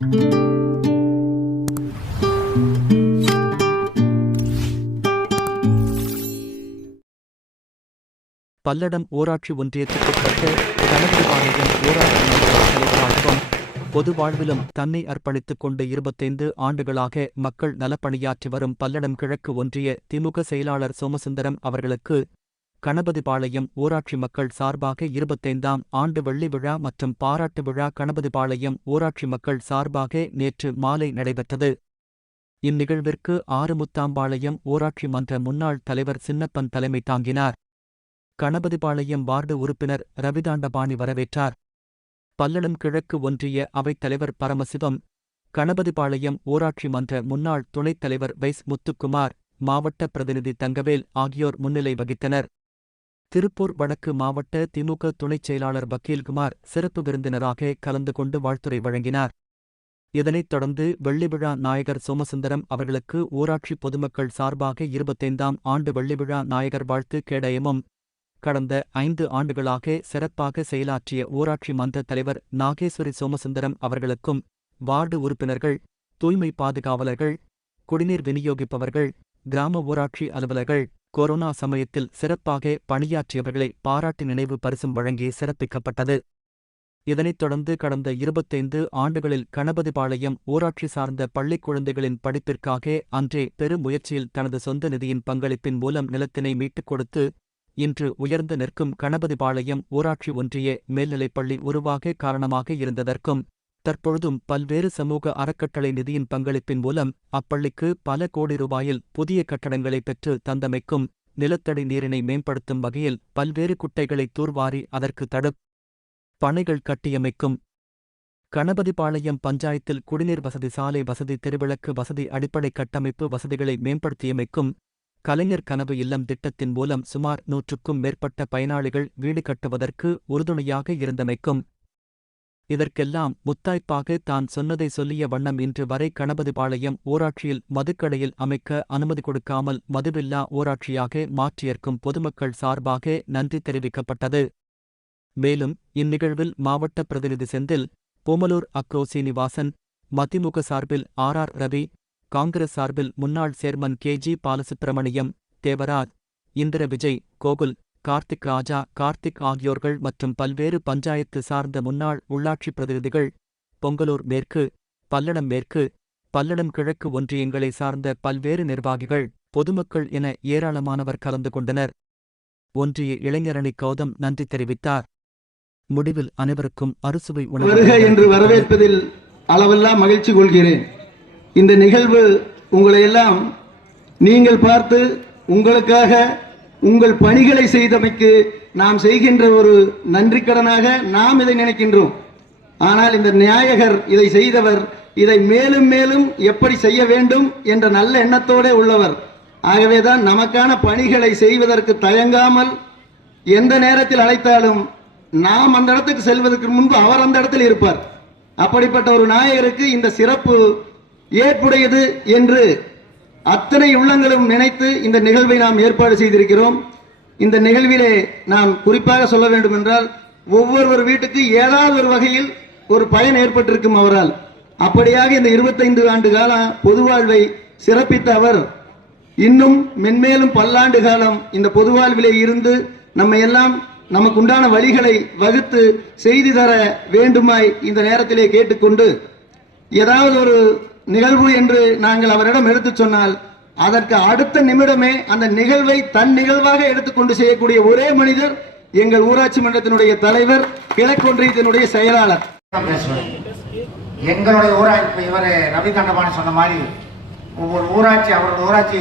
பல்லடம் ஊராட்சி ஒன்றியத்துக்குட்பட்ட கணபதிபாளையம் ஊராட்சி மன்ற தலைவராகவும் பொது வாழ்விலும் தன்னை அர்ப்பணித்துக் கொண்டு 25 ஆண்டுகளாக மக்கள் நலப்பணியாற்றி வரும் பல்லடம் கிழக்கு ஒன்றிய திமுக செயலாளர் சோமசுந்தரம் அவர்களுக்கு கணபதிபாளையம் ஊராட்சி மக்கள் சார்பாக 25ஆம் ஆண்டு வெள்ளி விழா மற்றும் பாராட்டு விழா கணபதிபாளையம் ஊராட்சி மக்கள் சார்பாக நேற்று மாலை நடைபெற்றது. இந்நிகழ்விற்கு ஆறுமுத்தாம்பாளையம் ஊராட்சி மன்ற முன்னாள் தலைவர் சின்னப்பன் தலைமை தாங்கினார். கணபதிபாளையம் வார்டு உறுப்பினர் ரவிதாண்டபாணி வரவேற்றார். பல்லடம் கிழக்கு ஒன்றிய அவைத் தலைவர் பரமசிவம், கணபதிபாளையம் ஊராட்சி மன்ற முன்னாள் துணைத் தலைவர் வைஸ் முத்துக்குமார், மாவட்ட பிரதிநிதி தங்கவேல் ஆகியோர் முன்னிலை வகித்தனர். திருப்பூர் வடக்கு மாவட்ட திமுக துணைச் செயலாளர் வக்கீல்குமார் சிறப்பு விருந்தினராக கலந்து கொண்டு வாழ்த்துரை வழங்கினார். இதனைத் தொடர்ந்து வெள்ளிவிழா நாயகர் சோமசுந்தரம் அவர்களுக்கு ஊராட்சி பொதுமக்கள் சார்பாக 25ஆம் ஆண்டு வெள்ளிவிழா நாயகர் வாழ்த்து கேடயமும், கடந்த 5 ஆண்டுகளாக சிறப்பாக செயலாற்றிய ஊராட்சி மன்ற தலைவர் நாகேஸ்வரி சோமசுந்தரம் அவர்களுக்கும் வார்டு உறுப்பினர்கள், தூய்மை பாதுகாவலர்கள், குடிநீர் விநியோகிப்பவர்கள், கிராம ஊராட்சி அலுவலர்கள், கொரோனா சமயத்தில் சிறப்பாக பணியாற்றியவர்களை பாராட்டி நினைவு பரிசும் வழங்கி சிறப்பிக்கப்பட்டது. இதனைத் தொடர்ந்து கடந்த 25 ஆண்டுகளில் கணபதிபாளையம் ஊராட்சி சார்ந்த பள்ளிக் குழந்தைகளின் படிப்பிற்காக அன்றே பெருமுயற்சியில் தனது சொந்த நிதியின் பங்களிப்பின் மூலம் நிலத்தினை மீட்டுக் கொடுத்து இன்று உயர்ந்து நிற்கும் கணபதிபாளையம் ஊராட்சி ஒன்றிய மேல்நிலைப்பள்ளி உருவாக காரணமாக இருந்ததற்கும், தற்பொழுதும் பல்வேறு சமூக அறக்கட்டளை நிதியின் பங்களிப்பின் மூலம் அப்பள்ளிக்கு பல கோடி ரூபாயில் புதிய கட்டடங்களை பெற்று தந்தமைக்கும், நிலத்தடி நீரினை மேம்படுத்தும் வகையில் பல்வேறு குட்டைகளை தூர்வாரி அதற்கு தடுப் பணிகள் கட்டியமைக்கும், கணபதிபாளையம் பஞ்சாயத்தில் குடிநீர் வசதி, சாலை வசதி, தெருவிளக்கு வசதி, அடிப்படை கட்டமைப்பு வசதிகளை மேம்படுத்தியமைக்கும், கலைஞர் கனவு இல்லம் திட்டத்தின் மூலம் சுமார் 100க்கும் மேற்பட்ட பயனாளிகள் வீடு கட்டுவதற்கு உறுதுணையாக இருந்தமைக்கும், இதற்கெல்லாம் முத்தாய்ப்பாக தான் சொன்னதை சொல்லிய வண்ணம் இன்று வரை கணபதிபாளையம் ஊராட்சியில் மதுக்கடையில் அமைக்க அனுமதி கொடுக்காமல் மதுவில்லா ஊராட்சியாக மாற்றியற்கும் பொதுமக்கள் சார்பாக நன்றி தெரிவிக்கப்பட்டது. மேலும் இந்நிகழ்வில் மாவட்ட பிரதிநிதி செந்தில், பூமலூர் அக்ரோ சீனிவாசன், மதிமுக சார்பில் ஆர். ரவி, காங்கிரஸ் சார்பில் முன்னாள் சேர்மன் KG பாலசுப்பிரமணியம், தேவராஜ், இந்திர விஜய், கோகுல், கார்த்திக் ராஜா, கார்த்திக் ஆகியோர்கள் மற்றும் பல்வேறு பஞ்சாயத்து சார்ந்த முன்னாள் உள்ளாட்சி பிரதிநிதிகள், பொங்கலூர் மேற்கு, பல்லடம் மேற்கு, பல்லடம் கிழக்கு ஒன்றியங்களை சார்ந்த பல்வேறு நிர்வாகிகள், பொதுமக்கள் என ஏராளமானவர் கலந்து கொண்டனர். ஒன்றிய இளைஞரணி கௌதம் நன்றி தெரிவித்தார். முடிவில் அனைவருக்கும் அறுசுவை உணவு என்று வரவேற்பதில் அளவெல்லாம் மகிழ்ச்சி கொள்கிறேன். இந்த நிகழ்வு உங்களை எல்லாம் நீங்கள் பார்த்து உங்களுக்காக உங்கள் பணிகளை செய்தமைக்கு நாம் செய்கின்ற ஒரு நன்றி கடனாக நாம் இதை நினைக்கின்றோம். ஆனால் இந்த நாயகர் இதை செய்தவர் இதை மேலும் மேலும் எப்படி செய்ய வேண்டும் என்ற நல்ல எண்ணத்தோடு உள்ளவர். ஆகவேதான் நமக்கான பணிகளை செய்வதற்கு தயங்காமல் எந்த நேரத்தில் அழைத்தாலும் நாம் அந்த இடத்துக்கு செல்வதற்கு முன்பு அவர் அந்த இடத்தில் இருப்பார். அப்படிப்பட்ட ஒரு நாயகருக்கு இந்த சிறப்பு ஏற்புடையது என்று அத்தனை உள்ளங்களும் நினைத்து இந்த நிகழ்வை நாம் ஏற்பாடு செய்திருக்கிறோம். இந்த நிகழ்விலே நாம் குறிப்பாக சொல்ல வேண்டும் என்றால், ஒவ்வொரு வீட்டுக்கு ஏதாவது ஒரு வகையில் ஒரு பயன் ஏற்பட்டிருக்கும் அவரால். அப்படியாக இந்த 25 ஆண்டு கால பொது வாழ்வை சிறப்பித்த அவர் இன்னும் மென்மேலும் பல்லாண்டு காலம் இந்த பொது வாழ்விலே இருந்து நம்ம எல்லாம் நமக்கு உண்டான வழிகளை வகுத்து செய்து தர வேண்டுமாய் இந்த நேரத்திலே கேட்டுக்கொண்டு, ஏதாவது ஒரு நிகழ்வு என்று நாங்கள் அவரிடம் எடுத்து சொன்னால் அதற்கு அடுத்த நிமிடமே அந்த நிகழ்வை தன் நிகழ்வாக எடுத்துக்கொண்டு செய்யக்கூடிய ஒரே மனிதர் எங்கள் ஊராட்சி மன்றத்தினுடைய தலைவர், கிழக்கு ஒன்றியத்தினுடைய செயலாளர். எங்களுடைய ஊராட்சி இவர் ரவி தண்டபாணி சொன்ன மாதிரி ஒவ்வொரு ஊராட்சி அவரோட ஊராட்சி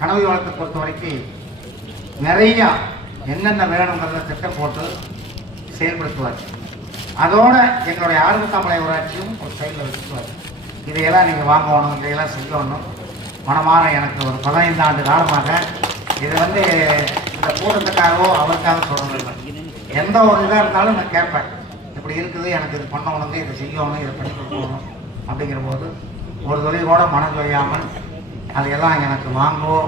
கனவு வளத்தை பொறுத்த வரைக்கும் நிறைய என்னென்ன வேணுங்கிறத திட்டம் போட்டு செயல்படுத்துவார். அதோட எங்களுடைய ஆறுமுத்தாம்பாளையம் ஊராட்சியும் ஒரு சைடில் வச்சுக்குவார். இதையெல்லாம் நீங்கள் வாங்கணும், இதையெல்லாம் செய்யணும். மனமாற எனக்கு ஒரு 15 ஆண்டு காலமாக இது இந்த கூட்டத்துக்காகவோ அவருக்காக சொல்லணும். எந்த ஒரு இதாக இருந்தாலும் நான் கேட்பேன், இப்படி இருக்குது, எனக்கு இது பண்ணணும், இதை செய்யணும், இதை பண்ணி கொடுக்கணும் அப்படிங்கிற போது ஒரு தொழிலோட மனம் தொழியாமல் அதையெல்லாம் எனக்கு வாங்கவோ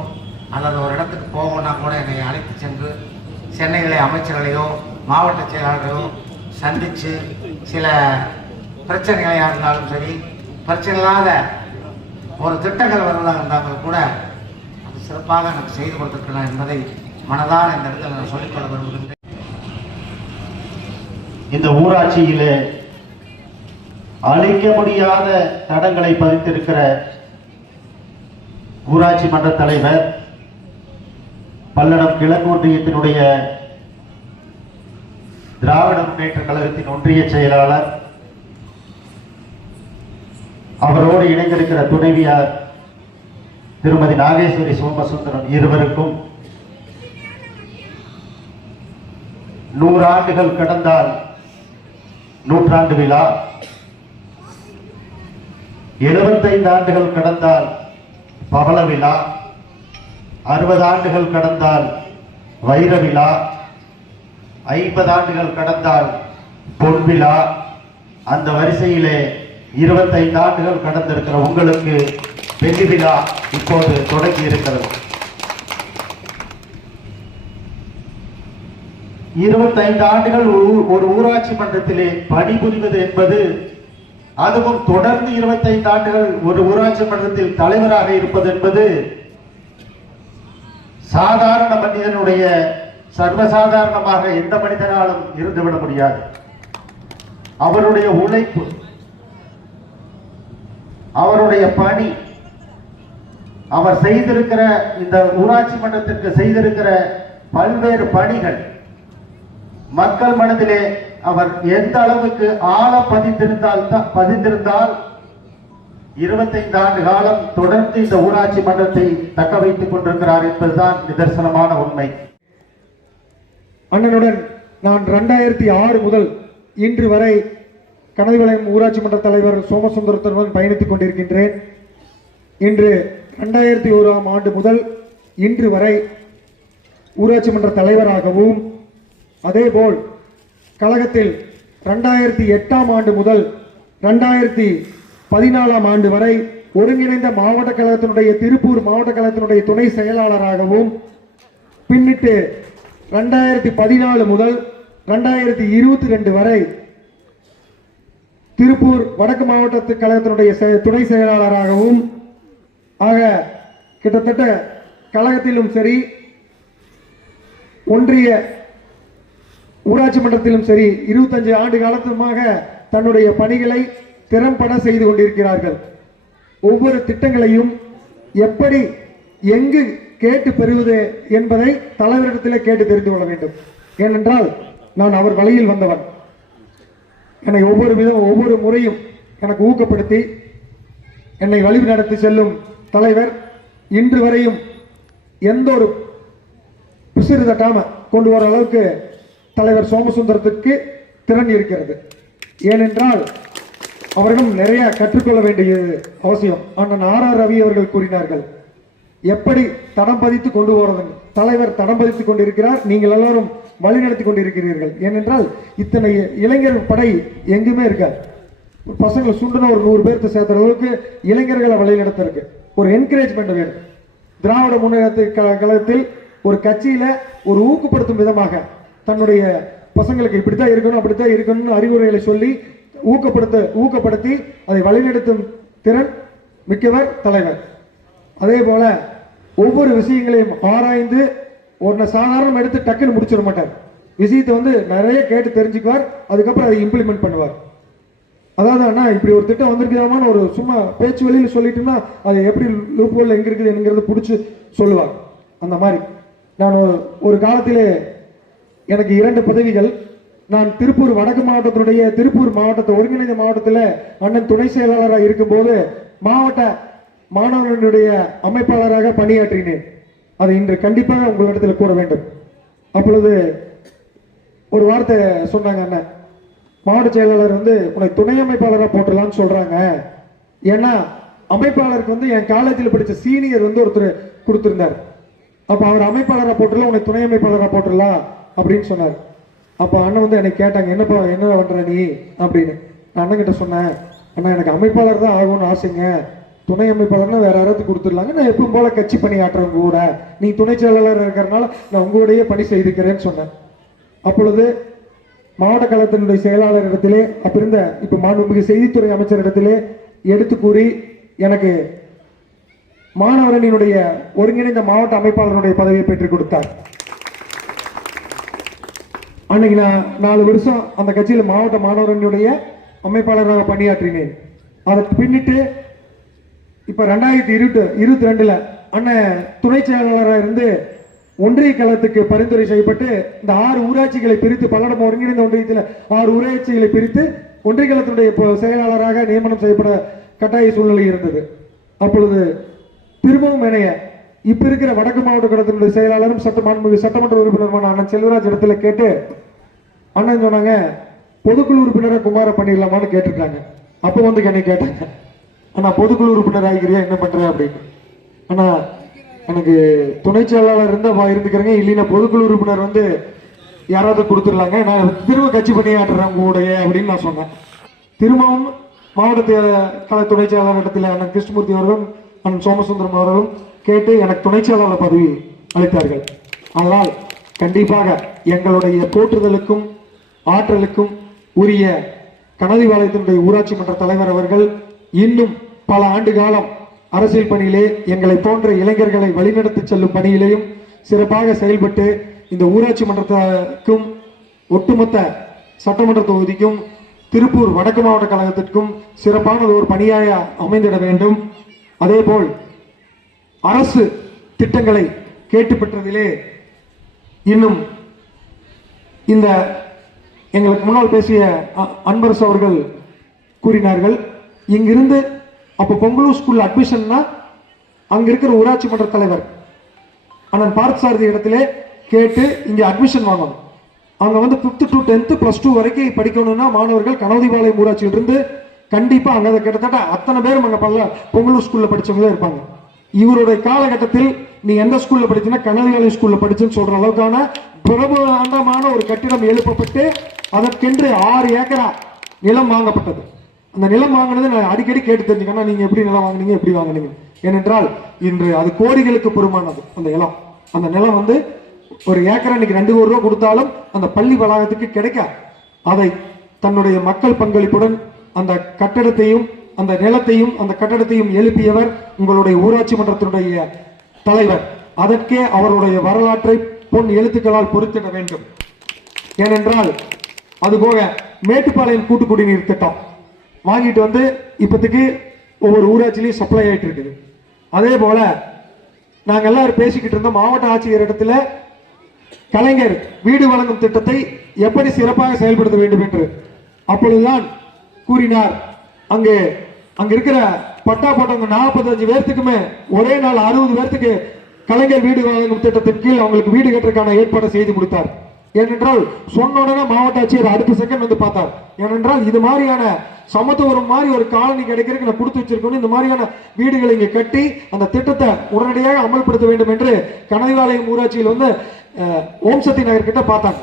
அல்லது ஒரு இடத்துக்கு போகணுன்னா கூட என்னை அழைத்து சென்று சென்னையிலே அமைச்சர்களையோ மாவட்ட செயலாளர்களையோ சந்தித்து சில பிரச்சனைகளையாக இருந்தாலும் சரி, பிரச்சனை இல்லாத ஒரு திட்டங்கள் வருவதாக இருந்தாலும் கூட அது சிறப்பாக எனக்கு செய்து கொடுத்திருக்கிறேன் என்பதை மனதால் இந்த இடத்தில் நான் சொல்லிக்கொள்ள விரும்புகின்றேன். இந்த ஊராட்சியிலே அழிக்க முடியாத தடங்களை பதித்திருக்கிற ஊராட்சி மன்ற தலைவர், பல்லடம் கிழக்கு ஒன்றியத்தினுடைய திராவிட முன்னேற்ற கழகத்தின் ஒன்றிய செயலாளர், அவரோடு இணைந்திருக்கிற துணைவியார் திருமதி நாகேஸ்வரி சோமசுந்தரம் இருவருக்கும் 100 ஆண்டுகள் கடந்தால் நூற்றாண்டு விழா, 75 ஆண்டுகள் கடந்தால் பவள விழா, 60 ஆண்டுகள் கடந்தால் வைர விழா, 50 ஆண்டுகள் கடந்தால் பொன் விழா, அந்த வரிசையிலே 25 ஆண்டுகள் கடந்திருக்கிற உங்களுக்கு வெள்ளி விழா இப்போது தொடங்கி இருக்கிறது. 25 ஆண்டுகள் ஒரு ஊராட்சி மன்றத்திலே பணிபுரிவது என்பது, அதுவும் தொடர்ந்து 25 ஆண்டுகள் ஒரு ஊராட்சி மன்றத்தில் தலைவராக இருப்பது என்பது சாதாரண மனிதனுடைய சர்வசாதாரணமாக எந்த மனிதனாலும் இருந்துவிட முடியாது. அவருடைய உழைப்பு, அவருடைய பணி, அவர் செய்திருக்கிற இந்த ஊராட்சி மன்றத்திற்கு செய்திருக்கிற பல்வேறு பணிகள் மக்கள் மனதிலே அவர் எந்த அளவுக்கு ஆழ பதிந்திருந்தால் 25 ஆண்டு காலம் தொடர்ந்து இந்த ஊராட்சி மன்றத்தை தக்க வைத்துக் கொண்டிருக்கிறார் என்பதுதான் நிதர்சனமான உண்மை. அண்ணனுடன் நான் 2006 முதல் இன்று வரை கனவிவளையம் ஊராட்சி மன்ற தலைவர் சோமசுந்தரத்துடன் பயணித்துக் கொண்டிருக்கின்றேன். இன்று 2001ஆம் ஆண்டு முதல் இன்று வரை ஊராட்சி மன்ற தலைவராகவும், அதேபோல் கழகத்தில் 2008ஆம் ஆண்டு முதல் 2014ஆம் ஆண்டு வரை ஒருங்கிணைந்த மாவட்ட கழகத்தினுடைய திருப்பூர் மாவட்ட கழகத்தினுடைய துணை செயலாளராகவும், பின்னிட்டு 2014 முதல் 2022 வரை திருப்பூர் வடக்கு மாவட்ட கழகத்தினுடைய துணை செயலாளராகவும், ஆக கிட்டத்தட்ட கழகத்திலும் சரி ஒன்றிய ஊராட்சி மன்றத்திலும் சரி 25 ஆண்டு காலத்துமாக தன்னுடைய பணிகளை திறம்பட செய்து கொண்டிருக்கிறார்கள். ஒவ்வொரு திட்டங்களையும் எப்படி எங்கு கேட்டு பெறுவது என்பதை தலைவரிடத்தில் கேட்டு தெரிந்து கொள்ள வேண்டும். ஏனென்றால் நான் அவர் வழியில் வந்தவன். என்னை ஒவ்வொரு முறையும் எனக்கு ஊக்கப்படுத்தி என்னை வழி நடத்தி செல்லும் தலைவர் இன்று வரையும் எந்த ஒரு பிசிறு தட்டாம கொண்டு வர அளவுக்கு தலைவர் சோமசுந்தரத்துக்கு திறன் இருக்கிறது. ஏனென்றால் அவர்களும் நிறைய கற்றுக்கொள்ள வேண்டியது அவசியம். அண்ணன் R.R. ரவி அவர்கள் கூறினார்கள், எப்படி தடம் பதித்து கொண்டு போறது. தலைவர் தடம் பதித்துக் கொண்டிருக்கிறார், நீங்கள் எல்லாரும் வழிநடத்தி கொண்டிருக்கிறீர்கள். ஏனென்றால் இத்தனை இளைஞர் படை எங்குமே இருக்காது. பசங்களை சுண்டுன ஒரு 100 பேர்த்து சேர்த்த அளவுக்கு இளைஞர்களை வழிநடத்த இருக்கு. ஒரு என்கரேஜ்மெண்ட் வேணும். திராவிட முன்னேற்ற கழகத்தில் ஒரு கட்சியில ஒரு ஊக்கப்படுத்தும் விதமாக தன்னுடைய பசங்களுக்கு இப்படித்தான் இருக்கணும் அப்படித்தான் இருக்கணும்னு அறிவுரைகளை சொல்லி ஊக்கப்படுத்தி அதை வழிநடத்தும் திறன் மிக்கவர் தலைவர். அதே போல ஒவ்வொரு விஷயங்களையும் ஆராய்ந்து ஒரு சாதாரணம் எடுத்து டக்குன்னு முடிச்சிட மாட்டார். விஷயத்தை நிறைய கேட்டு தெரிஞ்சுக்குவார், அதுக்கப்புறம் அதை இம்ப்ளிமெண்ட் பண்ணுவார். அதாவது அண்ணா இப்படி ஒரு திட்டம் வந்திருக்கிறாமான்னு ஒரு சும்மா பேச்சு வழியில் சொல்லிட்டோம்னா அது எப்படி லூப்ஹோல் எங்க இருக்குது என்கிறது பிடிச்சி சொல்லுவார். அந்த மாதிரி நான் ஒரு காலத்திலே எனக்கு 2 பதவிகள். நான் திருப்பூர் வடக்கு மாவட்டத்தினுடைய திருப்பூர் மாவட்டத்தை ஒருங்கிணைந்த மாவட்டத்தில் அண்ணன் துணை செயலாளராக இருக்கும்போது மாவட்ட மாணவர்களுடைய அமைப்பாளராக பணியாற்றினேன். அதை இன்று கண்டிப்பாக உங்களிடத்தில் கூற வேண்டும். அப்பொழுது ஒரு வார்த்தை சொன்னாங்க, அண்ணன் மாவட்ட செயலாளர் உன்னை துணை அமைப்பாளராக போட்டலான்னு சொல்றாங்க. ஏன்னா அமைப்பாளருக்கு என் காலேஜில் படித்த சீனியர் ஒருத்தர் கொடுத்திருந்தார். அப்ப அவர் அமைப்பாளராக போட்டுடலாம், உன்னை துணை அமைப்பாளராக போட்டுடலாம் அப்படின்னு சொன்னார். அப்போ அண்ணன் என்னை கேட்டாங்க, என்னப்பா என்ன பண்ற நீ அப்படின்னு. நான் அண்ணன் கிட்ட சொன்னேன், அண்ணா எனக்கு அமைப்பாளர் தான் ஆகும்னு ஆசைங்க, துணை அமைப்பாளர்னா வேற யாராவது கொடுத்துடலாங்க, நான் எப்பவும் போல கட்சி பணி ஆற்றுறேன் கூட, நீ துணை செயலாளர் இருக்கிறதுனால நான் உங்களுடைய பணி செய்திருக்கிறேன்னு சொன்னேன். அப்பொழுது மாவட்ட கழகத்தினுடைய செயலாளரிடத்திலே அப்பிருந்த இப்ப மாண்புமிகு செய்தித்துறை அமைச்சரிடத்திலே எடுத்து கூறி எனக்கு மாணவரணியினுடைய ஒருங்கிணைந்த மாவட்ட அமைப்பாளருடைய பதவியை பெற்றுக் கொடுத்தார். அன்னைக்கு நான் 4 வருஷம் அந்த கட்சியில் மாவட்ட மாணவரணியுடைய அமைப்பாளராக பணியாற்றினேன். அதற்கு பின்னிட்டு இப்ப 2022 அண்ணன் துணை செயலாளராக இருந்து ஒன்றிய கழகத்துக்கு பரிந்துரை செய்யப்பட்டு இந்த 6 ஊராட்சிகளை பிரித்து பல்லடம் ஒருங்கிணைந்த ஒன்றியத்தில் 6 ஊராட்சிகளை பிரித்து ஒன்றிய கழகத்தினுடைய செயலாளராக நியமனம் செய்யப்பட கட்டாய சூழ்நிலை இருந்தது. அப்பொழுது திரும்பவும் இணைய இப்ப இருக்கிற வடக்கு மாவட்ட கழகத்தினுடைய செயலாளரும் சட்டமன்ற உறுப்பினருமான அண்ணன் செல்வராஜ் இடத்துல கேட்டு அண்ணன் சொன்னாங்க, பொதுக்குழு உறுப்பினரை குமார பண்ணிடலாமான்னு கேட்டிருக்காங்க. அப்ப வந்து என்னை கேட்டாங்க, அண்ணா பொதுக்குழு உறுப்பினர் ஆகிக்கிறியா, என்ன பண்ற அப்படின்னு. ஆனா எனக்கு துணை செயலாளர் இருந்துக்கிறேங்க, இல்லைன்னா பொதுக்குழு உறுப்பினர் வந்து யாராவது கொடுத்துடலாங்க, நான் திரும்ப கட்சி பணியாற்றுறேன் உங்களுடைய அப்படின்னு நான் சொன்னேன். திரும்பவும் மாவட்ட கழக துணை செயலாளர் இடத்துல அண்ணன் கிருஷ்ணமூர்த்தி அவர்களும் அண்ணன் சோமசுந்தரம் அவர்களும் கேட்டு எனக்கு துணை செயலாளர் பதவி அளித்தார்கள். அதனால் கண்டிப்பாக எங்களுடைய போற்றுதலுக்கும் ஆற்றலுக்கும் உரிய கனதிவாளையத்தினுடைய ஊராட்சி மன்ற தலைவர் அவர்கள் இன்னும் பல ஆண்டு காலம் அரசியல் பணியிலே எங்களை போன்ற இளைஞர்களை வழிநடத்தி செல்லும் பணியிலேயும் சிறப்பாக செயல்பட்டு இந்த ஊராட்சி மன்றத்துக்கும் ஒட்டுமொத்த சட்டமன்ற தொகுதிக்கும் திருப்பூர் வடக்கு மாவட்ட கழகத்திற்கும் சிறப்பான ஒரு பணியாக அமைந்திட வேண்டும். அதேபோல் அரசு திட்டங்களை கேட்டு பெற்றதிலே இன்னும் இந்த எங்களுக்கு முன்னால் பேசிய அன்பரசு அவர்கள் கூறினார்கள், இங்கிருந்து அப்போ பொங்கலூர் ஸ்கூல் அட்மிஷன்னா அங்க இருக்கிற ஊராட்சி மன்ற தலைவர் அண்ணன் பார்த்தசாரதி இடத்திலே கேட்டு இங்க அட்மிஷன் வாங்கணும். அங்க வந்து 5th to 10th +2 வரைக்கும் படிக்கணும்னா மாணவர்கள் கனவதிபாளையம் ஊராட்சியிலிருந்து கண்டிப்பா அங்க கிட்டத்தட்ட அத்தனை பேரும் அங்க பொங்கலூர் ஸ்கூல்ல படிச்சவங்க தான் இருப்பாங்க. இவருடைய காலகட்டத்தில் நீ எந்த ஸ்கூல்ல படிச்சுன்னா கனவதிபாளையம் ஸ்கூல்ல படிச்சுன்னு சொல்ற அளவுக்கான பிரபலமான ஒரு கட்டிடம் எழுப்பப்பட்டு அதற்கென்று 6 ஏக்கரா நிலம் வாங்கப்பட்டது. அந்த நிலம் வாங்கினது நான் அடிக்கடி கேட்டு தெரிஞ்சுக்கணும், நீங்க எப்படி நிலம் வாங்கினீங்க, எப்படி வாங்கினீங்க. ஏனென்றால் இன்று அது கோடிகளுக்கு பெருமானது அந்த இடம். அந்த நிலம் வந்து ஒரு ஏக்கரா இன்னைக்கு 2 கோடி ரூபாய் கொடுத்தாலும் அந்த பள்ளி வளாகத்துக்கு கிடைக்காது. அதை தன்னுடைய மக்கள் பங்களிப்புடன் அந்த கட்டடத்தையும் அந்த நிலத்தையும் அந்த கட்டடத்தையும் எழுப்பியவர் உங்களுடைய ஊராட்சி மன்றத்தினுடைய தலைவர். அதற்கே அவருடைய வரலாற்றை பொன் எழுத்துக்களால் பொறித்திட வேண்டும். ஏனென்றால் அதுபோக மேட்டுப்பாளையம் கூட்டு குடிநீர் திட்டம் வாங்கிட்டு வந்து இப்போதைக்கு ஒவ்வொரு ஊராட்சியிலையும் சப்ளை ஆகிட்டு இருக்குது. அதே போல நாங்கள் எல்லாரும் பேசிக்கிட்டு இருந்தோம், மாவட்ட ஆட்சியர் இடத்துல கலைஞர் வீடு வழங்கும் திட்டத்தை எப்படி சிறப்பாக செயல்படுத்த வேண்டும் என்று. அப்பொழுதுதான் கூறினார், அங்க இருக்கிற பட்டா போட்டவங்க 45 பேர்த்துக்குமே ஒரே நாள் 60 பேர்த்துக்கு கலைஞர் வீடு வழங்கும் திட்டத்தின் கீழ் அவங்களுக்கு வீடு கட்டுறதுக்கான ஏற்பாடு செய்து கொடுத்தார். ஏனென்றால் சொன்ன உடனே மாவட்ட ஆட்சியர் அடுத்த செகண்ட் வந்து பார்த்தார். ஏனென்றால் இது மாதிரியான சமத்துவம் மாதிரி ஒரு காலனி கிடைக்கிறதுக்கு நான் கொடுத்து வச்சிருக்கணும், இந்த மாதிரியான வீடுகளை இங்க கட்டி அந்த திட்டத்தை உடனடியாக அமல்படுத்த வேண்டும் என்று கனதிவாளையம் ஊராட்சியில் வந்து ஓம் சக்தி நகர் கிட்ட பார்த்தாங்க.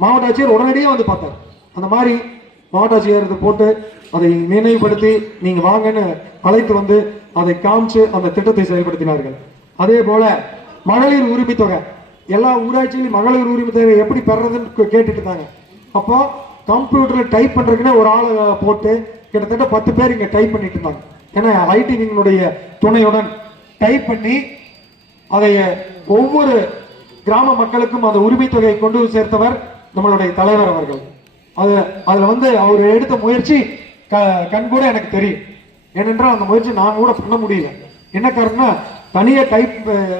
மாவட்ட ஆட்சியர் உடனடியாக வந்து பார்த்தார். அந்த மாதிரி மாவட்ட ஆட்சியர் போட்டு அதை நினைவுபடுத்தி நீங்க வாங்கன்னு அழைத்து வந்து அதை காமிச்சு அந்த திட்டத்தை செயல்படுத்தினார்கள். அதே போல மகளிர் உரிமை தொகை எல்லா ஊராட்சியிலும் மகளிர் உரிமை தொகை எப்படி பெறதுன்னு கேட்டுட்டு இருந்தாங்க. அப்போ கம்ப்யூட்டர்ல டைப் பண்றதுக்குன்னு ஒரு ஆளை போட்டு கிட்டத்தட்ட 10 பேர் இங்க டைப் பண்ணிட்டு இருந்தாங்க. ஏன்னா ஐடி விங்களுடைய துணையுடன் டைப் பண்ணி அதை ஒவ்வொரு கிராம மக்களுக்கும் அந்த உரிமை தொகையை கொண்டு சேர்த்தவர் நம்மளுடைய தலைவர் அவர்கள். அதுல வந்து அவர் எடுத்த முயற்சி கண் கூட எனக்கு தெரியும். ஏனென்றால் அந்த முயற்சி நான் கூட பண்ண முடியல. என்ன காரணம்னா தனியா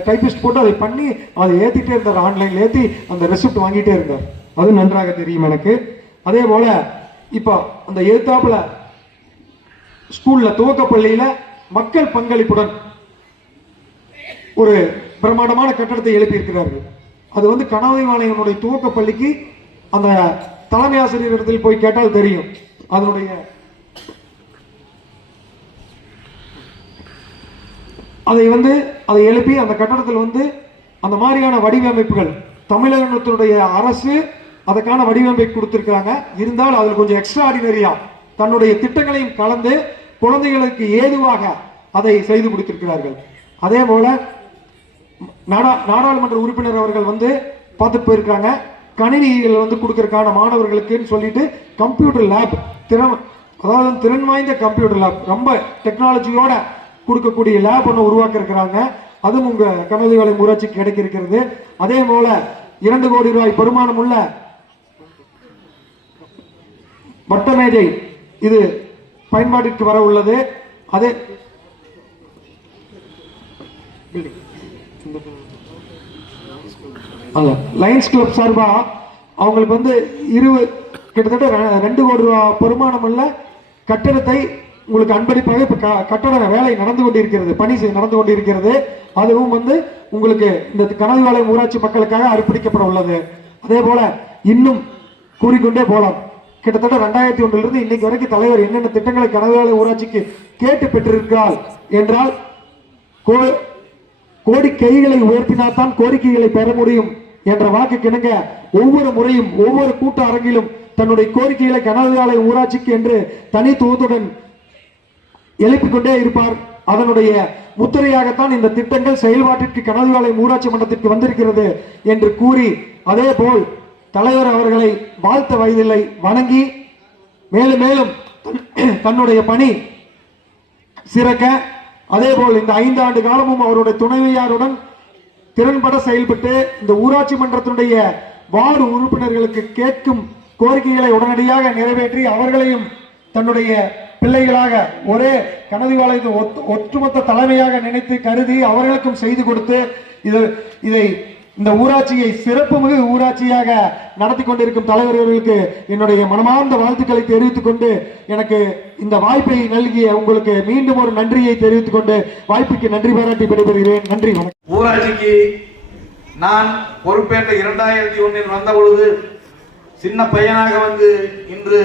டைபிஸ்ட் போட்டு அதை பண்ணி அதை ஏத்திட்டே இருந்தார், ஆன்லைன்ல ஏத்தி அந்த ரெசிப்ட் வாங்கிட்டே இருந்தார். அது நன்றாக தெரியும் எனக்கு. அதே போல இப்ப அந்த எழுத்தாப்புல ஸ்கூல்ல துவக்கப்பள்ளியில மக்கள் பங்களிப்புடன் ஒரு பிரமாண்டமான கட்டடத்தை எழுப்பி இருக்கிறார்கள். அது வந்து கனவதிபாளையனுடைய துவக்கப்பள்ளிக்கு அந்த தலைமை ஆசிரியர் இடத்தில் போய் கேட்டால் தெரியும். அதனுடைய அதை எழுப்பி அந்த கட்டடத்தில் வந்து அந்த மாதிரியான வடிவமைப்புகள் தமிழகத்தினுடைய அரசு அதற்கான வடிவமைப்பு கொடுத்திருக்கிறாங்க. இருந்தாலும் அதில் கொஞ்சம் எக்ஸ்ட்ரா ஆர்டினரியா தன்னுடைய திட்டங்களையும் கலந்து குழந்தைகளுக்கு ஏதுவாக அதை செய்து கொடுத்திருக்கிறார்கள். அதே போல நாடாளுமன்ற உறுப்பினர் அவர்கள் வந்து பார்த்துட்டு போயிருக்காங்க. கணினிகள் வந்து கொடுக்கறதுக்கான மாணவர்களுக்குன்னு சொல்லிட்டு கம்ப்யூட்டர் லேப் அதாவது திறன் வாய்ந்த கம்ப்யூட்டர் லேப் ரொம்ப டெக்னாலஜியோட கொடுக்கக்கூடிய லேப் ஒன்று உருவாக்க இருக்கிறாங்க. அதுவும் உங்க கனவுவாளையம் ஊராட்சிக்கு கிடைக்க இருக்கிறது. அதே போல 2 கோடி ரூபாய் பெருமானம் உள்ள வட்டமேஜை இது பயன்பாட்டிற்கு வர உள்ளது. அதே லயன்ஸ் கிளப் சார்பா அவங்களுக்கு வந்து கிட்டத்தட்ட 2 கோடி ரூபாய் பெருமானம் உள்ள கட்டடத்தை உங்களுக்கு அன்பளிப்பாக இப்ப கட்டட வேலை நடந்து கொண்டிருக்கிறது, பணி நடந்து கொண்டிருக்கிறது. அதுவும் வந்து உங்களுக்கு இந்த கனவுவாளையம் ஊராட்சி மக்களுக்காக அர்ப்பணிக்கப்பட உள்ளது. அதே போல இன்னும் கூறிக்கொண்டே போலாம். கிட்டத்தட்ட 2001 இன்னைக்கு வரைக்கும் தலைவர் என்னென்ன திட்டங்களை கனவுவாளையம் ஊராட்சிக்கு கேட்டு பெற்றிருக்கிறார் என்றால், கோடி கைகளை உயர்த்தினால்தான் கோரிக்கைகளை பெற முடியும் என்ற வாக்கு கிணங்க ஒவ்வொரு முறையும் ஒவ்வொரு கூட்ட அரங்கிலும் தன்னுடைய கோரிக்கைகளை கனவுவாளையம் ஊராட்சிக்கு என்று தனித்துவத்துடன் எழுப்பிக் கொண்டே இருப்பார். அதனுடைய முத்திரையாகத்தான் இந்த திட்டங்கள் செயல்பாட்டிற்கு கனவுவாளையம் ஊராட்சி மன்றத்திற்கு வந்திருக்கிறது என்று கூறி, அதே போல் தலைவர் அவர்களை வாழ்த்த வயதில்லை வணங்கி மேலும் மேலும் தன்னுடைய பணி சிறக்க, அதே போல் இந்த 5 ஆண்டு காலமும் அவருடைய துணைவியாருடன் திறன்பட செயல்பட்டு இந்த ஊராட்சி மன்றத்தினுடைய வார்டு உறுப்பினர்களுக்கு கேட்கும் கோரிக்கைகளை உடனடியாக நிறைவேற்றி அவர்களையும் தன்னுடைய பிள்ளைகளாக ஒரே கனவுவாளையத்தை ஒட்டுமொத்த தலைமையாக நினைத்து கருதி அவர்களுக்கும் செய்து கொடுத்து இதை இந்த ஊராட்சியை சிறப்புமிகு ஊராட்சியாக நடத்தி கொண்டிருக்கும் தலைவர்களுக்கு என்னுடைய மனமார்ந்த வாழ்த்துக்களை தெரிவித்துக் கொண்டு எனக்கு இந்த வாய்ப்பை நல்கிய உங்களுக்கு மீண்டும் ஒரு நன்றியை தெரிவித்துக் கொண்டு வாய்ப்புக்கு நன்றி பாராட்டி விடைபெறுகிறேன். நன்றி, வணக்கம். ஊராட்சிக்கு நான் பொறுப்பேற்ற 2001 வந்த பொழுது சின்ன பையனாக வந்து இன்று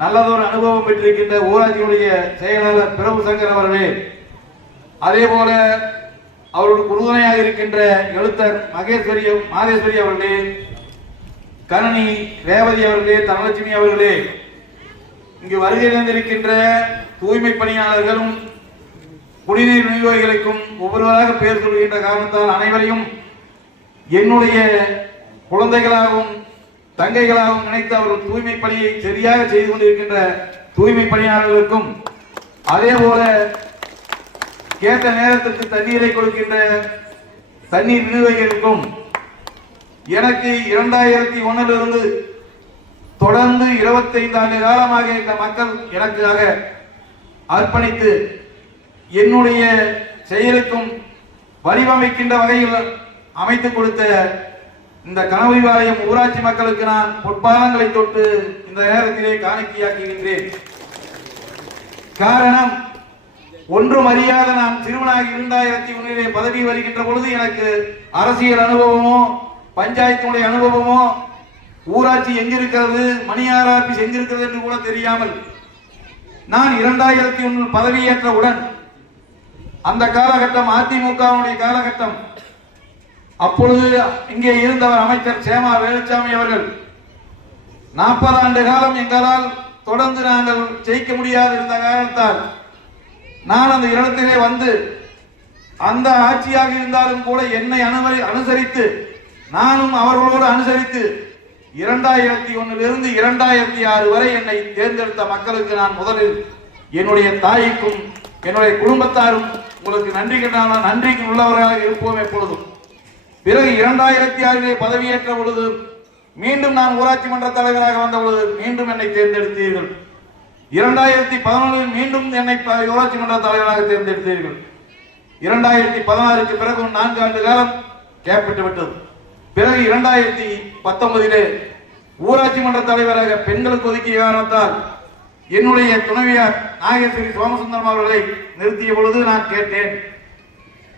நல்லதொரு அனுபவம் பெற்றிருக்கின்ற ஊராட்சியுடைய செயலாளர் பிரபு சங்கர் அவர்களே, அதே போல அவர்களுக்கு உறுதுணையாக இருக்கின்ற எழுத்தர் மாதேஸ்வரி அவர்களே, கணனி ரேவதி அவர்களே, தனலட்சுமி அவர்களே, இங்கு வருகை தந்திருக்கின்ற தூய்மை பணியாளர்களும் குடிநீர் விநியோகிகளுக்கும் ஒவ்வொருவராக பெயர் சொல்கின்ற காரணத்தால் அனைவரையும் என்னுடைய குழந்தைகளாகவும் தங்கைகளாகவும் நினைத்து அவர்கள் தூய்மை பணியை சரியாக செய்து கொண்டிருக்கின்ற தூய்மை பணியாளர்களுக்கும், அதே போல கேட்ட நேரத்திற்கு தண்ணீரை கொடுக்கின்ற தண்ணீர் விநியோகிகளுக்கும், எனக்கு 2001 தொடர்ந்து 25 ஆண்டு காலமாக இந்த மக்கள் எனக்காக அர்ப்பணித்து என்னுடைய செயலுக்கும் வடிவமைக்கின்ற வகையில் அமைத்துக் கொடுத்த இந்த கனவுவாளையம் ஊராட்சி மக்களுக்கு நான் பொற்பாதங்களை தொட்டு இந்த நேரத்திலே காணிக்கையாக்குகின்றேன். காரணம், ஒன்றும் அறியாத நான் சிறுவனாகி 2001 பதவி வருகின்ற பொழுது எனக்கு அரசியல் அனுபவமோ பஞ்சாயத்தினுடைய அனுபவமோ ஊராட்சி எங்கிருக்கிறது, மணியார் ஆபீஸ் எங்கிருக்கிறது என்று கூட தெரியாமல் நான் 2001 பதவியேற்றவுடன் அந்த காலகட்டம் அதிமுகவுடைய காலகட்டம். அப்பொழுது இங்கே இருந்தவர் அமைச்சர் சேமா வேலுச்சாமி அவர்கள் 40 ஆண்டு காலம் எங்களால் தொடர்ந்து நாங்கள் ஜெயிக்க முடியாது இருந்த காரணத்தால் நான் அந்த இடத்திலே வந்து அந்த ஆட்சியாக இருந்தாலும் கூட என்னை அனுசரித்து நானும் அவர்களோடு அனுசரித்து 2001 2006 வரை என்னை தேர்ந்தெடுத்த மக்களுக்கு நான் முதலில் என்னுடைய தாய்க்கும் என்னுடைய குடும்பத்தாரும் உங்களுக்கு நன்றிக்கு உள்ளவர்களாக இருப்போம் எப்பொழுதும். பிறகு 2006 பதவியேற்ற பொழுது மீண்டும் நான் ஊராட்சி மன்ற தலைவராக வந்த பொழுது மீண்டும் என்னை தேர்ந்தெடுத்தீர்கள். 2011 மீண்டும் என்னை ஊராட்சி மன்ற தலைவராக தேர்ந்தெடுத்தீர்கள். 2016 பிறகு 4 ஆண்டு காலம் கேப்பிட்டு விட்டது. பிறகு 2019 ஊராட்சி மன்ற தலைவராக பெண்களுக்கு ஒதுக்கிய காரணத்தால் என்னுடைய துணைவியார் நாகேஸ்வரி சோமசுந்தரம் அவர்களை நிறுத்திய பொழுது நான் கேட்டேன்,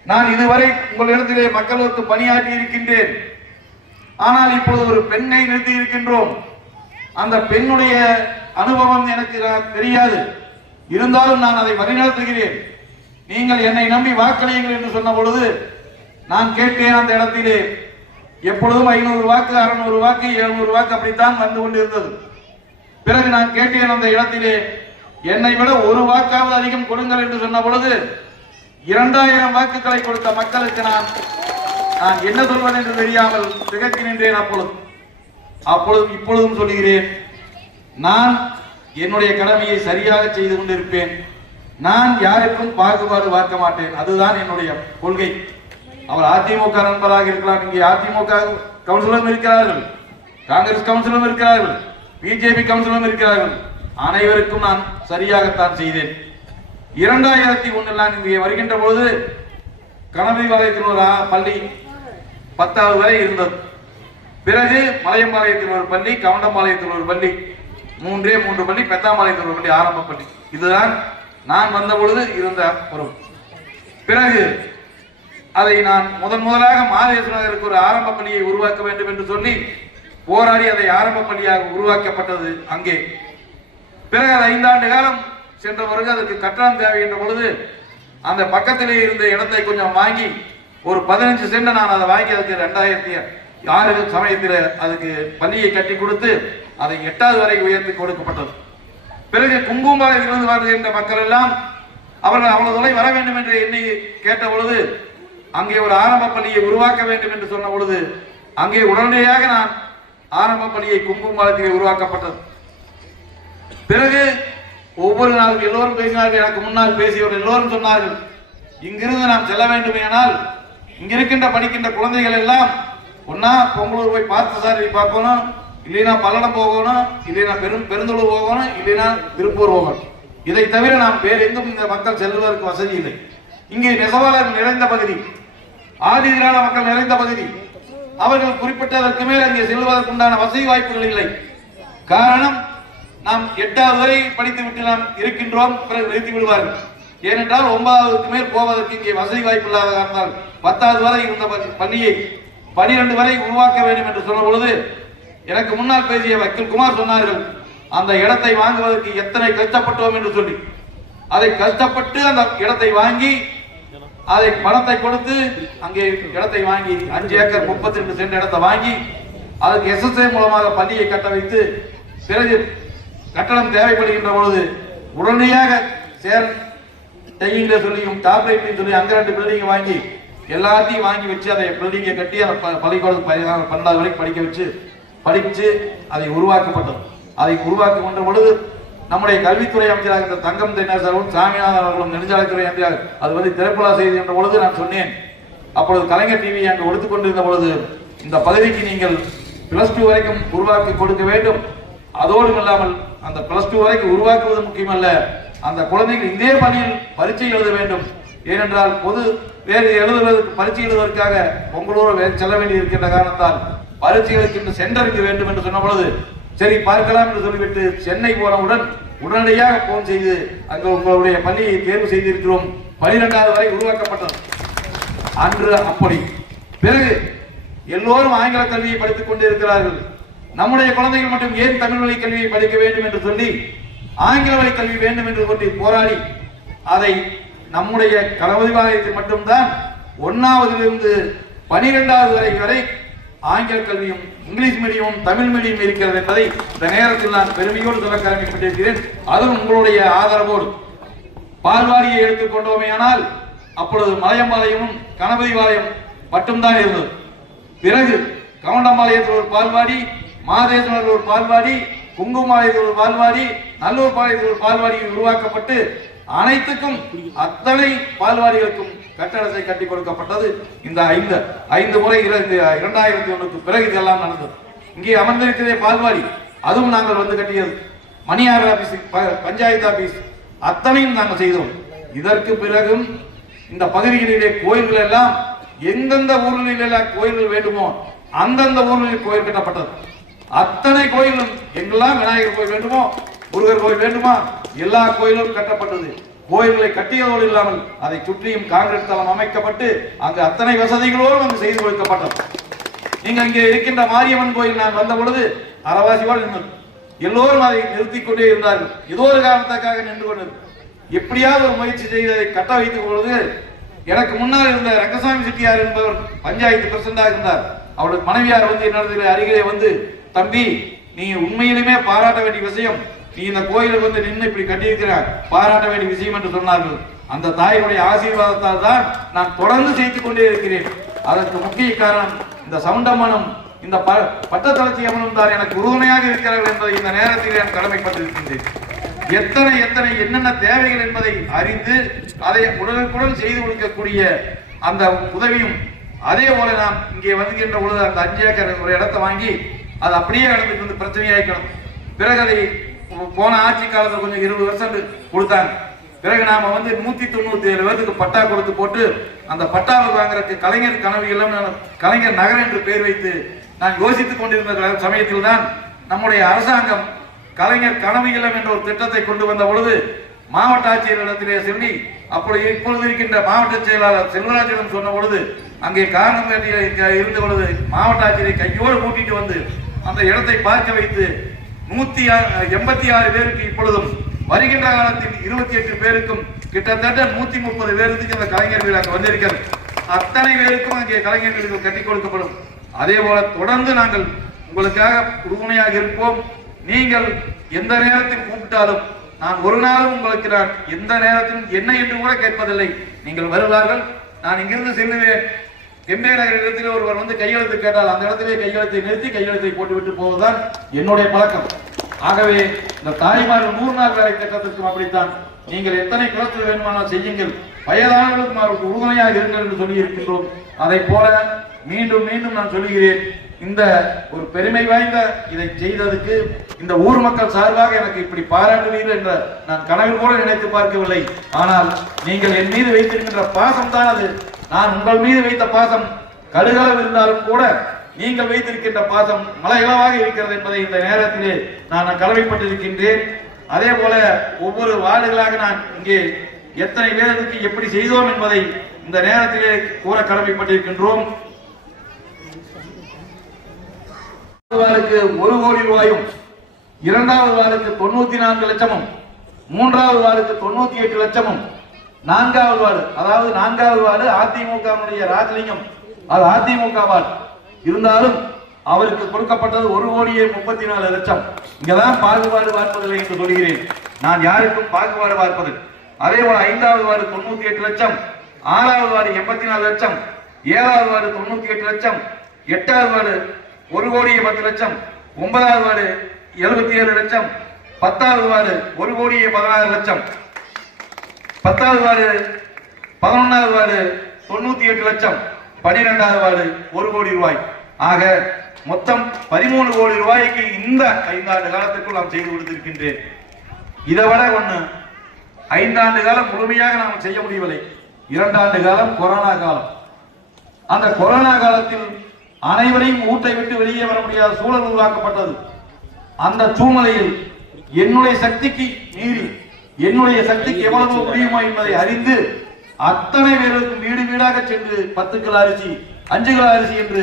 நான் இதுவரை உங்களிடத்திலே மக்களுக்கு பணியாற்றி இருக்கின்றேன், ஆனால் இப்பொழுது ஒரு பெண்ணை நிறுத்தி இருக்கின்றோம். அந்த பெண்ணுடைய அனுபவம் எனக்கு தெரியாது, இருந்தாலும் நான் அதை வழிநடத்துகிறேன், நீங்கள் என்னை நம்பி வாக்களியுங்கள் என்று சொன்ன பொழுது நான் கேட்டேன். அந்த இடத்திலே எப்பொழுதும் 500 வாக்கு 600 வாக்கு 700 வாக்கு அப்படித்தான் வந்து கொண்டிருந்தது. பிறகு நான் கேட்டேன் அந்த இடத்திலே, என்னை விட 1 வாக்காவது அதிகம் கொடுங்கள் என்று சொன்ன பொழுது 2000 வாக்குகளை கொடுத்த மக்களுக்கு நான் என்ன சொல்வது என்று தெரியாமல் திகைத்து நின்றேன். அப்பொழுது இப்பொழுதும் சொல்கிறேன், நான் என்னுடைய கடமையை சரியாக செய்து கொண்டிருப்பேன். நான் யாருக்கும் பாகுபாடு பார்க்க மாட்டேன். அதுதான் என்னுடைய கொள்கை. அவர் அதிமுக நண்பராக இருக்கலாம், இங்கே அதிமுக கவுன்சிலரும் இருக்கிறார்கள், காங்கிரஸ் கவுன்சிலரும் இருக்கிறார்கள், பிஜேபி கவுன்சிலரும் இருக்கிறார்கள். அனைவருக்கும் நான் சரியாகத்தான் செய்தேன். 2001 நான் இங்கே வருகின்ற பொழுது கணபதிபாளையத்தில் ஒரு பள்ளி 10வது வரை இருந்தது. பிறகு மலையம்பாளையத்தில் ஒரு பள்ளி, கவுண்டம்பாளையத்தில் ஒரு பள்ளி, 3 பள்ளி, பெத்தாம்பாளையத்தில் ஒரு பள்ளி, ஆரம்ப பள்ளி. இதுதான் நான் வந்த பொழுது இருந்த ஒரு. பிறகு அதை நான் முதலாக மாதேஸ்வர நகருக்கு ஒரு ஆரம்ப பள்ளியை உருவாக்க வேண்டும் என்று சொல்லி போராடி அதை ஆரம்ப பள்ளியாக உருவாக்கப்பட்டது அங்கே. பிறகு அது 5 ஆண்டு காலம் சென்ற பிறகு அதற்கு கட்டணம் தேவை என்ற பொழுது அந்த பக்கத்திலே இருந்த இடத்தை கொஞ்சம் வாங்கி ஒரு 15 சென்ட் நான் அதை வாங்கி அதுக்கு 2006 சமயத்தில் அதுக்கு பள்ளியை கட்டி கொடுத்து அதை 8வது வரை உயர்த்தி கொடுக்கப்பட்டது. பிறகு குங்குமபாளையத்திலிருந்து வருகின்ற மக்கள் எல்லாம் அவர்கள் அவ்வளவு தொலை வர வேண்டும் என்று எண்ணி கேட்ட பொழுது அங்கே ஒரு ஆரம்ப பள்ளியை உருவாக்க வேண்டும் என்று சொன்ன பொழுது அங்கே உடனடியாக நான் ஆரம்ப பள்ளியை குங்குமபாளையத்தில் உருவாக்கப்பட்டது. பிறகு ஒவ்வொரு நாளும் எல்லோரும் பேசினார்கள். எனக்கு முன்னால் பேசியவர்கள் எல்லோரும் சொன்னார்கள், இங்கிருந்து நாம் செல்ல வேண்டுமேனால் இங்கிருக்கின்ற படிக்கின்ற குழந்தைகள் எல்லாம் ஒன்னா பொங்கலூர் போய் பார்த்து சார் பார்க்கணும், இல்லைன்னா பல்லடம் போகணும், இல்லைன்னா பெருந்தொழூர் போகணும், இல்லைன்னா திருப்பூர் போகணும். இதை தவிர நாம் வேறு எங்கும் இந்த மக்கள் செல்வதற்கு வசதி இல்லை. இங்கே நெசவாளர் நிறைந்த பகுதி, ஆதிதிரான மக்கள் நிறைந்த பகுதி. அவர்கள் குறிப்பிட்டதற்கு மேல் அங்கே செல்வதற்குண்டான வசதி வாய்ப்புகள் இல்லை. காரணம், நாம் 8வது வரை படித்து விட்டு நாம் இருக்கின்றோம், பிறகு நிறுத்தி விடுவார்கள். ஏனென்றால் 9வதுக்கு மேல் போவதற்கு இங்கே வசதி வாய்ப்பு இல்லாத காரணத்தால் 10வது வரை இருந்த பள்ளியை 12 வரை உருவாக்க வேண்டும் என்று சொன்ன பொழுது எனக்கு முன்னால் பேசிய வக்கீல் குமார் சொன்னார்கள், அந்த இடத்தை வாங்குவதற்கு எத்தனை கஷ்டப்பட்டோம் என்று சொல்லி. அதை கஷ்டப்பட்டு அந்த இடத்தை வாங்கி அதை பணத்தை கொடுத்து அங்கே இடத்தை வாங்கி 5 ஏக்கர் 32 சென்ட் இடத்தை வாங்கி அதுக்கு SSA மூலமாக பள்ளியை கட்ட வைத்து பிறகு கட்டணம் தேவைப்படுகின்ற பொழுது உடனடியாக சொல்லியும் டாப்லைட்லையும் சொல்லி அங்க 2 பில்டிங் வாங்கி எல்லாத்தையும் வாங்கி வச்சு அதை பில்டிங்கை கட்டி அந்த பள்ளிக்கூடம் 12வது வரைக்கும் படிச்சு அதை உருவாக்கப்பட்டது. அதை உருவாக்கி கொண்ட பொழுது நம்முடைய கல்வித்துறை அமைச்சராக இருந்த தங்கம் தென்னரசரும் சாமிநாதன் அவர்களும் நெடுஞ்சாலைத்துறை அமைச்சர் அது வந்து திரைப்பட செய்தி என்ற பொழுது நான் சொன்னேன். அப்பொழுது கலைஞர் டிவி அங்கு ஒடுத்துக் கொண்டிருந்த பொழுது இந்த பகுதிக்கு நீங்கள் +2 வரைக்கும் உருவாக்கி கொடுக்க வேண்டும். அதோடு இல்லாமல் அந்த +2 வரைக்கும் உருவாக்குவது முக்கியமல்ல, அந்த குழந்தைகள் இதே பணியில் பரீட்சை எழுத வேண்டும். ஏனென்றால் வேறு எழுதுவதற்கு பரீட்சை எழுதுவதற்காக உங்களோடு செல்ல வேண்டி இருக்கின்ற காரணத்தால் பரீட்சைகளுக்கு சென்றறிக்க வேண்டும் என்று சொன்ன பொழுது சரி பார்க்கலாம் என்று சொல்லிவிட்டு சென்னை போனவுடன் உடனடியாக போன் செய்து அங்கு உங்களுடைய பள்ளியை தேர்வு செய்திருக்கிறோம். 12வது வரை உருவாக்கப்பட்டது அன்று. அப்படி பிறகு எல்லோரும் ஆங்கில கல்வியை படித்துக் கொண்டு இருக்கிறார்கள். நம்முடைய குழந்தைகள் மட்டும் ஏன் தமிழ் வழி கல்வியை படிக்க வேண்டும் என்று சொல்லி ஆங்கில வழி கல்வி வேண்டும் என்று கொண்டு போராடி அதை நம்முடைய கணபதிபாளையத்தில் மட்டும்தான் 1வதிலிருந்து 12வது வரை ஆங்கில கல்வியும் இங்கிலீஷ் மீடியமும் தமிழ் மீடியம் இருக்கிறது என்பதை இந்த நேரத்தில் நான் பெருமையோடு சொல்ல கடமைப்பட்டிருக்கிறேன். அதுவும் உங்களுடைய ஆதரவோடு. பால்வாடியை எடுத்துக்கொண்டோமேயானால் அப்பொழுது மலையம்பாளையமும் கணபதிபாளையம் மட்டும்தான் இருந்தது. பிறகு கவுண்டம்பாளையத்தில் ஒரு பால்வாடி, மாதேஸ்வரர் ஒரு பால்வாடி, குங்குமபாளையத்தில் ஒரு பால்வாடி, நல்லூர் பாளையத்தில் ஒரு பால்வாடி உருவாக்கப்பட்டு அனைத்துக்கும் அத்தனை பால்வாடிகளுக்கும் கட்டடத்தை கட்டி கொடுக்கப்பட்டது. இந்த 5 முறை 2001க்கு பிறகு இதெல்லாம் நடந்தது. இங்கே அமர்ந்திருக்கிறதே பால்வாடி, அதுவும் நாங்கள் வந்து கட்டியது. மணியார் ஆபீஸ், பஞ்சாயத்து ஆபீஸ் அத்தனையும் நாங்கள் செய்தோம். இதற்கு பிறகும் இந்த பகுதிகளிலே கோயில்கள் எல்லாம் எந்தெந்த ஊர்களில் கோயில்கள் வேண்டுமோ அந்தந்த ஊர்களில் கோயில் கட்டப்பட்டது. அத்தனை கோயிலும் எங்கெல்லாம் விநாயகர் கோயில் வேண்டுமோ, முருகர் கோயில் வேண்டுமா, எல்லா கோயிலும் கட்டப்பட்டது. கோயில்களை கட்டியதோடு இல்லாமல் அதை சுற்றியும் காங்கிரீட் தளம் அமைக்கப்பட்டு அங்கு அத்தனை வசதிகளோடு அங்கு செய்து கொடுக்கப்பட்டது. நீங்க இங்கே இருக்கின்ற மாரியம்மன் கோயில் நான் வந்த பொழுது அறவாசியோடு நின்றது. எல்லோரும் அதை நிறுத்திக் கொண்டே இருந்தார்கள். ஏதோ ஒரு காரணத்துக்காக நின்று கொண்டது. எப்படியாவது ஒரு முயற்சி செய்து அதை கட்ட வைத்துக் பொழுது எனக்கு முன்னால் இருந்த ரங்கசாமி செட்டியார் என்பவர் பஞ்சாயத்து பிரசிடண்டாக இருந்தார். அவருடைய மனைவியார் வந்து என்னிடத்தில் அருகிலே வந்து, தம்பி நீ உண்மையிலுமே பாராட்ட வேண்டிய விஷயம், நீ இந்த கோயிலுக்கு வந்து நின்று இப்படி கட்டியிருக்கிறார், பாராட்ட வேண்டிய விஷயம் என்று சொன்னார்கள். அந்த தாயினுடைய ஆசீர்வாதத்தால் தான் நான் தொடர்ந்து செய்து கொண்டே இருக்கிறேன். அதற்கு முக்கிய காரணம் இந்த சவுண்டமனம் இந்த பட்டத்தளர்ச்சி அமலும் தான் எனக்கு உறுதுணையாக இருக்கிறார்கள் என்பதை இந்த நேரத்தில் நான் கடமைப்பட்டிருக்கின்றேன். எத்தனை எத்தனை என்னென்ன தேவைகள் என்பதை அறிந்து அதை உடனுக்குடன் செய்து கொடுக்கக்கூடிய அந்த உதவியும், அதே போல நாம் இங்கே வந்துகின்ற பொழுது அந்த 5 ஏக்கர் ஒரு இடத்தை வாங்கி அது அப்படியே நடந்துட்டு வந்து பிரச்சனையாக்கணும். பிறகு அதை போன ஆட்சி காலத்தில் கொஞ்சம் 20 வருஷம் கொடுத்தாங்க. பிறகு நாம வந்து 197 பேருக்கு பட்டா கொடுத்து போட்டு அந்த பட்டாவை வாங்குறதுக்கு கலைஞர் கனவு இல்லம் கலைஞர் நகர் என்று பெயர் வைத்து நான் யோசித்துக் கொண்டிருந்த சமயத்தில் தான் நம்முடைய அரசாங்கம் கலைஞர் கனவு இல்லம் என்ற ஒரு திட்டத்தை கொண்டு வந்த பொழுது மாவட்ட ஆட்சியரிடத்திலே சொல்லி இப்பொழுது இருக்கின்ற மாவட்ட செயலாளர் செல்வராஜிடம் சொன்ன பொழுது அங்கே காரணம் இருந்த பொழுது மாவட்ட ஆட்சியரை கையோடு கூட்டிட்டு வந்து அந்த இடத்தை பார்க்க வைத்து 186 பேருக்கு இப்பொழுதும் வருகின்ற காலத்தில் 28 பேருக்கும் கிட்டத்தட்ட 130 பேருக்கு அந்த கலைஞர் வீடு அங்கு வந்திருக்கிறது. அத்தனை பேருக்கும் அங்கே கலைஞர் வீடுகள் கட்டி கொடுக்கப்படும். அதே போல தொடர்ந்து நாங்கள் உங்களுக்காக உறுதுணையாக இருப்போம். நீங்கள் எந்த நேரத்தில் கூப்பிட்டாலும் நான் ஒரு நாளும் உங்களுக்கு நான் எந்த நேரத்திலும் என்ன என்று கூட கேட்பதில்லை. நீங்கள் வருவார்கள், நான் இங்கிருந்து செல்லுவேன். எம்ஏ நகர் இடத்தில் ஒருவர் வந்து கையெழுத்து கேட்டால் அந்த இடத்திலே கையெழுத்தை நிறுத்தி கையெழுத்தை போட்டுவிட்டு போவதுதான் என்னுடைய பழக்கம். ஆகவே இந்த தாய்மார்கள் 100 நாள் வேலை திட்டத்திற்கும் அப்படித்தான். நீங்கள் எத்தனை கிளஸ்டர் வேணுமானால் செய்யுங்கள், வயதானவர்களுக்கும் அவருக்கு உறுதுணையாக இருங்கள் என்று சொல்லி இருக்கின்றோம். அதை போல மீண்டும் மீண்டும் நான் சொல்லுகிறேன், இந்த ஒரு பெருமை வாய்ந்த இதை செய்ததுக்கு இந்த ஊர் மக்கள் சார்பாக எனக்கு இப்படி பாராட்டுவீர்கள் என்ற நான் கனவில் கூட நினைத்து பார்க்கவில்லை. ஆனால் நீங்கள் என் மீது வைத்திருக்கின்ற பாசம் தான் அது. நான் உங்கள் மீது வைத்த பாசம் கடுகளவு இருந்தாலும் கூட நீங்கள் வைத்திருக்கின்ற பாசம் மலையளவாக இருக்கிறது என்பதை இந்த நேரத்திலே நான் கடமைப்பட்டிருக்கின்றேன். அதே போல ஒவ்வொரு வார்டுகளாக நான் இங்கே எத்தனை பேருக்கு எப்படி செய்தோம் என்பதை இந்த நேரத்திலே கூற கடமைப்பட்டிருக்கின்றோம். வார்டுக்கு 1 கோடி ரூபாயும், 2வது வார்டுக்கு 94 லட்சமும், 3வது வார்டுக்கு 98 லட்சமும், 4வது வார்டு அதாவது 4வது வார்டு அதிமுக ராஜலிங்கம், அது அதிமுக வார்டு இருந்தாலும் அவருக்கு கொடுக்கப்பட்டது 1,34 லட்சம். இங்கதான் பாகுபாடு பார்ப்பதில்லை என்று சொல்கிறேன். நான் யாருக்கும் பாகுபாடு பார்ப்பது. அதே போல 5வது வார்டு 98 லட்சம், 6வது வார்டு 84 லட்சம், 7வது வார்டு 98 லட்சம், 8வது வார்டு 1,10 லட்சம், 9வது வார்டு 77 லட்சம், 10வது வார்டு 1,16 லட்சம், 10வது வார்டு 11வது வார்டு 98 லட்சம், 12வது வார்டு 1 கோடி ரூபாய். ஆக மொத்தம் 13 கோடி ரூபாய்க்கு இந்த 5 ஆண்டு காலத்திற்குள் நாம் செய்து கொடுத்திருக்கின்றேன். இதை விட ஒண்ணு, 5 ஆண்டு காலம் முழுமையாக நாம் செய்ய முடியவில்லை. 2 ஆண்டு காலம் கொரோனா காலம். அந்த கொரோனா காலத்தில் அனைவரையும் ஊட்டை விட்டு வெளியே வர முடியாத சூழல் உருவாக்கப்பட்டது. அந்த சூழ்நிலையில் என்னுடைய சக்திக்கு மீறி, என்னுடைய சக்திக்கு எவ்வளவு முடியுமோ என்பதை அறிந்து அத்தனை பேருக்கும் வீடு வீடாக சென்று 10 கிலோ அரிசி, 5 கிலோ அரிசி என்று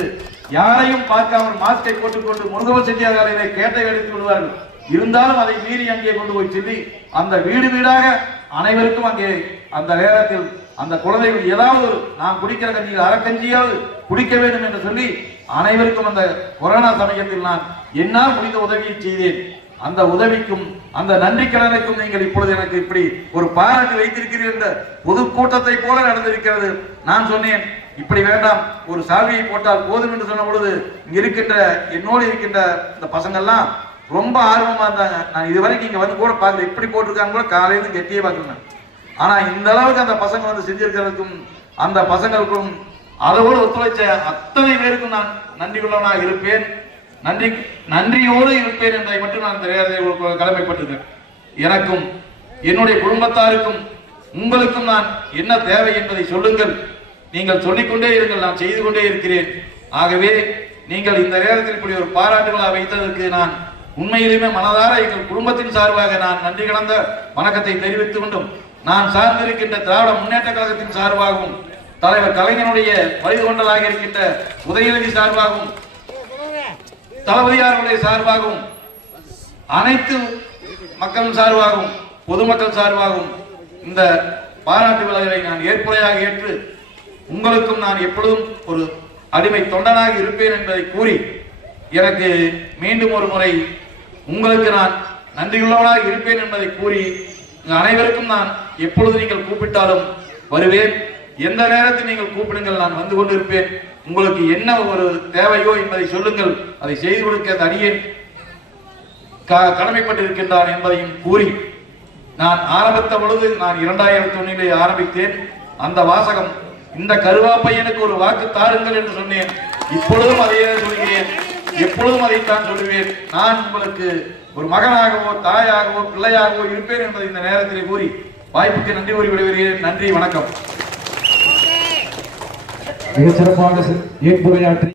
யாரையும் பார்க்காமல் மாஸ்கை போட்டுக்கொண்டு முருகவர் செட்டியாரை கேட்டை எடுத்து விடுவார்கள். இருந்தாலும் அதை மீறி அங்கே கொண்டு போய் சொல்லி அந்த வீடு வீடாக அனைவருக்கும் அங்கே அந்த நேரத்தில் அந்த குழந்தைகள் ஏதாவது நாம் குடிக்கிற கஞ்சியில் அரைக்கஞ்சியாவது குடிக்க வேண்டும் என்று சொல்லி அனைவருக்கும் அந்த கொரோனா சமயத்தில் நான் என்னால் முடிந்த உதவியை செய்தேன். அந்த உதவிக்கும் அந்த நன்றி கடனுக்கும் நீங்கள் இப்பொழுது எனக்கு இப்படி ஒரு பாராட்டு வைத்திருக்கிறீர்கள் என்ற பொதுக்கூட்டத்தை போல நடந்திருக்கிறது. நான் சொன்னேன், இப்படி வேண்டாம், ஒரு சாவியை போட்டால் போதும் என்று சொன்ன பொழுது இங்க இருக்கின்ற என்னோடு இருக்கின்ற இந்த பசங்கள்லாம் ரொம்ப ஆர்வமா இருந்தாங்க. நான் இதுவரைக்கும் இங்க வந்து கூட பார்க்கல, இப்படி போட்டிருக்காங்க கூட காலையில கெட்டியே பார்க்கணும். ஆனா இந்த அளவுக்கு அந்த பசங்க வந்து செஞ்சிருக்கிறதுக்கும் அந்த பசங்களுக்கும் அதோடு ஒத்துழைச்ச அத்தனை பேருக்கும் நான் நன்றி உள்ளவனாக இருப்பேன், நன்றியோடு இருப்பேன் என்பதை மட்டும் நான் கடமைப்பட்டிருக்கேன். எனக்கும் என்னுடைய குடும்பத்தாருக்கும் உங்களுக்கும் நான் என்ன தேவை என்பதை சொல்லுங்கள். நீங்கள் சொல்லிக்கொண்டே இருங்கள், நான் செய்து கொண்டே இருக்கிறேன். ஆகவே நீங்கள் இந்த நேரத்தில் இப்படி ஒரு பாராட்டுகளாக வைத்ததற்கு நான் உண்மையிலுமே மனதார எங்கள் குடும்பத்தின் சார்பாக நான் நன்றி கலந்த வணக்கத்தை தெரிவித்துக் கொண்டும், நான் சார்ந்திருக்கின்ற திராவிட முன்னேற்ற கழகத்தின் சார்பாகவும் தலைவர் கலைஞனுடைய வழிகொண்டலாக இருக்கின்ற உதயநிதி சார்பாகவும் தளபதியாருடைய சார்பாகவும் அனைத்து மக்கள் சார்பாகவும் பொதுமக்கள் சார்பாகவும் இந்த பாராட்டு விழாவை நான் ஏற்புரையாக ஏற்று உங்களுக்கும் நான் எப்பொழுதும் ஒரு அடிமை தொண்டனாக இருப்பேன் என்பதை கூறி, எனக்கு மீண்டும் ஒரு முறை உங்களுக்கு நான் நன்றியுள்ளவனாக இருப்பேன் என்பதை கூறி, அனைவருக்கும் நான் எப்பொழுது நீங்கள் கூப்பிட்டாலும் வருவேன். எந்த நேரத்தில் நீங்கள் கூப்பிடுங்கள், நான் வந்து கொண்டிருப்பேன். உங்களுக்கு என்ன ஒரு தேவையோ என்பதை சொல்லுங்கள், அதை செய்து கொடுக்க அந்த அடியேன் கடமைப்பட்டிருக்கின்றான் என்பதையும் கூறி, நான் ஆரம்பித்த பொழுது நான் 2001 ஆரம்பித்தேன். அந்த வாசகம், இந்த கருவா பையனுக்கு ஒரு வாக்கு தாருங்கள் என்று சொன்னேன். இப்பொழுதும் அதையே சொல்கிறேன், எப்பொழுதும் அதைத்தான் சொல்லுவேன். நான் உங்களுக்கு ஒரு மகனாகவோ தாயாகவோ பிள்ளையாகவோ இருப்பேன் என்பதை இந்த நேரத்தில் கூறி வாய்ப்புக்கு நன்றி கூறி விடைபெறுகிறேன். நன்றி, வணக்கம். மிகச் சிறப்பாக ஏற்புரையாற்றி